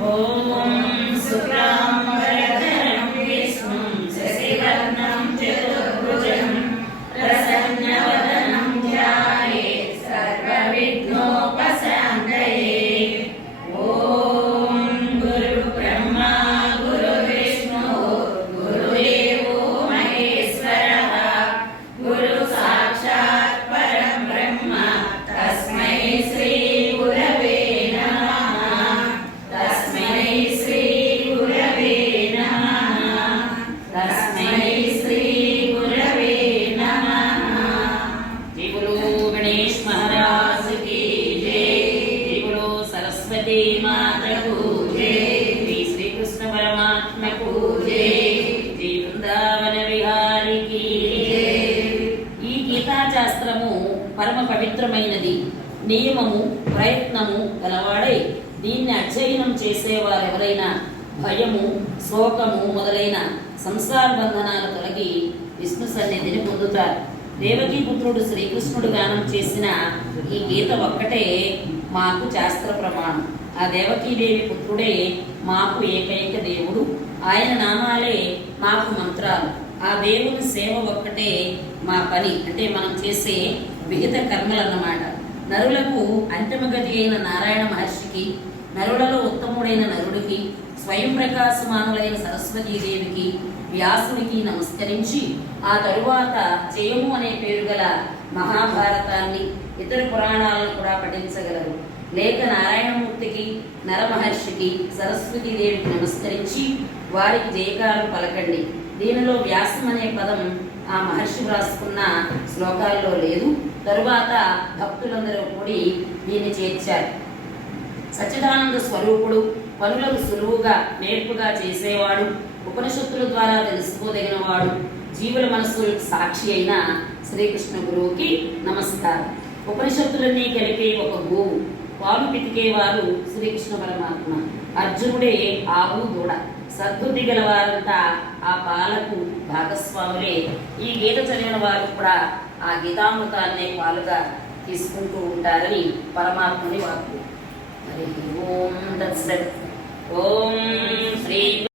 Oh, Srikrishna పరమాత్మకు శ్రీ బృందావన విహారికి ఈ గీతాశాస్త్రము పరమ పవిత్రమైనది. నియమము ప్రయత్నము గలవాడై దీన్ని అధ్యయనం చేసేవారు ఎవరైనా భయము శోకము మొదలైన సంసార బంధనాలు తొలగి విష్ణు సన్నిధిని పొందుతారు. దేవకీపుత్రుడు శ్రీకృష్ణుడు గానం చేసిన ఈ గీత ఒక్కటే మాకు శాస్త్ర ప్రమాణం. ఆ దేవకీదేవి పుత్రుడే మాకు ఏకైక దేవుడు. ఆయన నామాలే మాకు మంత్రాలు. ఆ దేవుని సేవ ఒక్కటే మా పని. అంటే మనం చేసే విహిత కర్మలన్నమాట. నరులకు అంతిమగతి అయిన నారాయణ మహర్షికి నరులలో ఉత్తముడైన నరుడికి స్వయం ప్రకాశమానులైన సరస్వతీదేవికి వ్యాసునికి నమస్కరించి ఆ తరువాత జయము అనే పేరు గల మహాభారతాన్ని ఇతర పురాణాలను కూడా పఠించగలరు. లేక నారాయణమూర్తికి నరమహర్షికి సరస్వతి దేవికి నమస్కరించి వారికి జయకారం పలకండి. దీనిలో వ్యాసం అనే పదం ఆ మహర్షి వ్రాసుకున్న శ్లోకాల్లో లేదు. తరువాత భక్తులందరూ కూడి దీన్ని చేర్చారు. సచ్చిదానంద స్వరూపుడు పనులకు సులువుగా నేర్పుగా చేసేవాడు ఉపనిషత్తుల ద్వారా తెలుసుకోదగినవాడు జీవుల మనస్సులకు సాక్షి అయిన శ్రీకృష్ణ గురువుకి నమస్కారం. ఉపనిషత్తులన్నీ కలిపే ఒక గోవు పాలు పితికేవారు శ్రీకృష్ణ పరమాత్మ. అర్జునుడే ఆవు దూడ. సద్బుద్ధి గలవారంతా ఆ పాలకు భాగస్వాములే. ఈ గీత చదివిన వారు కూడా ఆ గీతామృతాన్నే పాలుగా తీసుకుంటూ ఉంటారని పరమాత్మని వాక్కు. హరి ఓం ఓం శ్రీ